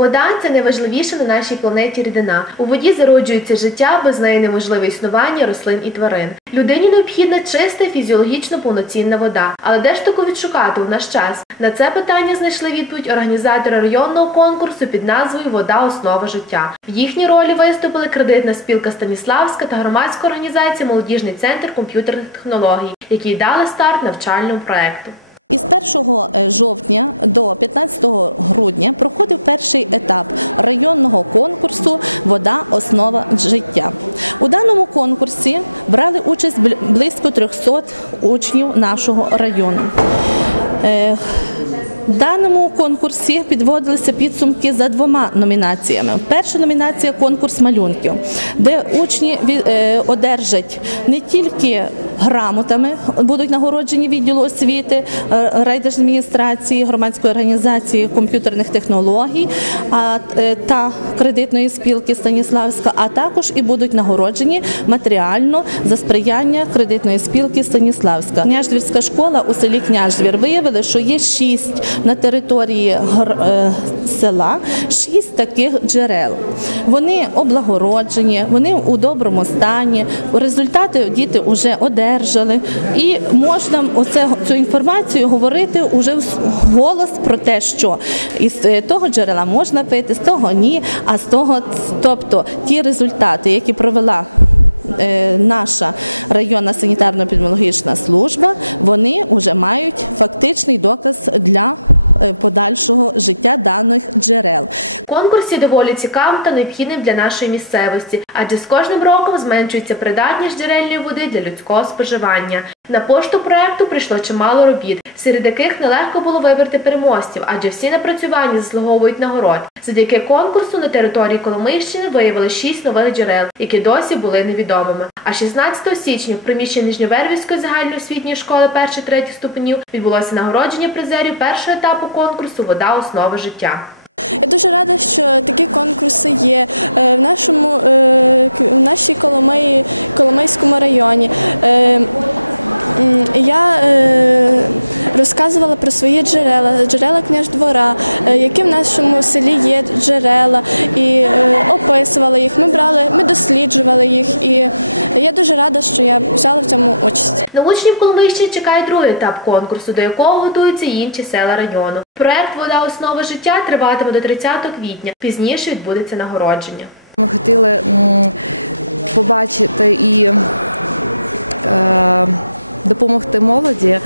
Вода це найважливіша на нашій планеті рідина. У воді зароджується життя, без неї неможливе існування рослин і тварин. Людині необхідна чиста, фізіологічно повноцінна вода. Але де ж таку відшукати у наш час? На це питання знайшли відповідь організатори районного конкурсу під назвою Вода основа життя. В їхній ролі виступили кредитна спілка Станіславська та громадська організація Молодіжний центр комп'ютерних технологій, які дали старт навчальному проекту. Із 1 жовтня до 15 грудня проходив перший етап районного конкурсу Вода основа життя. У даному конкурсі брали участь бл- близько 300 учнів нашого району. Даному конкурсі підводилися підсумки за двома номінаціями. Перша номінація конкурс малюнків, де учні е, одержать не тільки грамотами, будуть нагороджені відділу освіти, е, райдержадміністрації, громадської організації комп'ютерних технологій е, та кредитної спілки Станіславська, а також і будуть нагороджені матеріально за сприяння кредитної спілки Станіславська. Княждвірська школа у селі Княждвір виявили, що є шість на території е, села, шість таких джерел. Вони облагороджені, вони у доброму стані. Результати діти вже одержали, і можна оце, цю інформацію говорити уже голос про те, що із е, того джерела можна пити, з того ні, а з того, тобто ті результати, які провела наша районна санітарно-епідеміологічна служба, вони вже мають фактичний доказ для е, подальшого життя даних джерел. Конкурс є доволі цікавим та необхідним для нашої місцевості, адже з кожним роком зменшується придатність джерельної води для людського споживання. На пошту проекту прийшло чимало робіт, серед яких нелегко було вибрати переможців, адже всі напрацювання заслуговують нагород. Завдяки конкурсу на території Коломийщини виявили шість нових джерел, які досі були невідомими. А 16 січня в приміщенні Нижньовервівської загальноосвітньої школи 1-3 ступенів відбулося нагородження призерів першого етапу конкурсу Вода основа життя. Я дуже рада, що такі конкурси є е, в нашому е, в нашій Коломиї, Коломийському районі. Я е, розказувала про свої джерела, джерела княждвора, е, які в нашому селі є джерела, і е, описувала їх. Ми брали, ми досліджували їх, і я дуже рада, що я взяла в цьому участь. На учнів Коломийщини чекає другий етап конкурсу, до якого готуються інші села району. Проект Вода основа життя триватиме до 30 квітня. Пізніше відбудеться нагородження. Ми хотіли побачити і е, допомогти молоді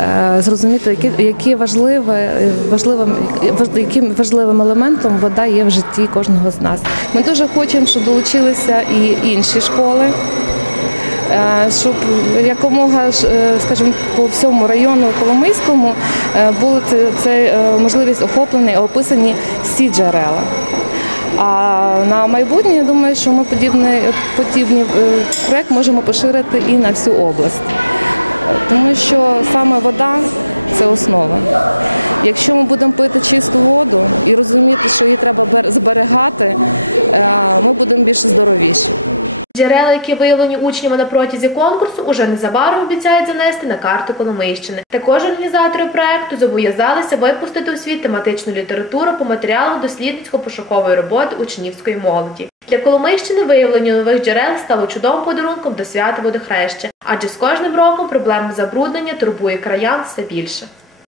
е, зрозуміти, які, які важливе, важливим, яким важливим елементом вода є в житті кожного з нас. Ми дуже хочемо, щоб долучилися і інші школи. е, Щоб якомога е, скажімо, по всьому району Коломийському була це, це можливість охоплені, описані всі джерела. А на майбутнє я думаю, що ми подібний, подібний проект можемо поширити і на всю область. Тому що саме вода це основа. Якщо ми будемо пити чисту воду і розуміти, що її треба бер- зберігати, е, ми будемо більш здоровіші. Джерела, які виявлені учнями на протязі конкурсу, уже незабаром обіцяють занести на карту Коломийщини. Також організатори проекту зобов'язалися випустити у світ тематичну літературу по матеріалам дослідницько-пошукової роботи учнівської молоді. Для Коломийщини виявлення нових джерел стало чудовим подарунком до свята водохреща, адже з кожним роком проблема забруднення турбує краян все більше.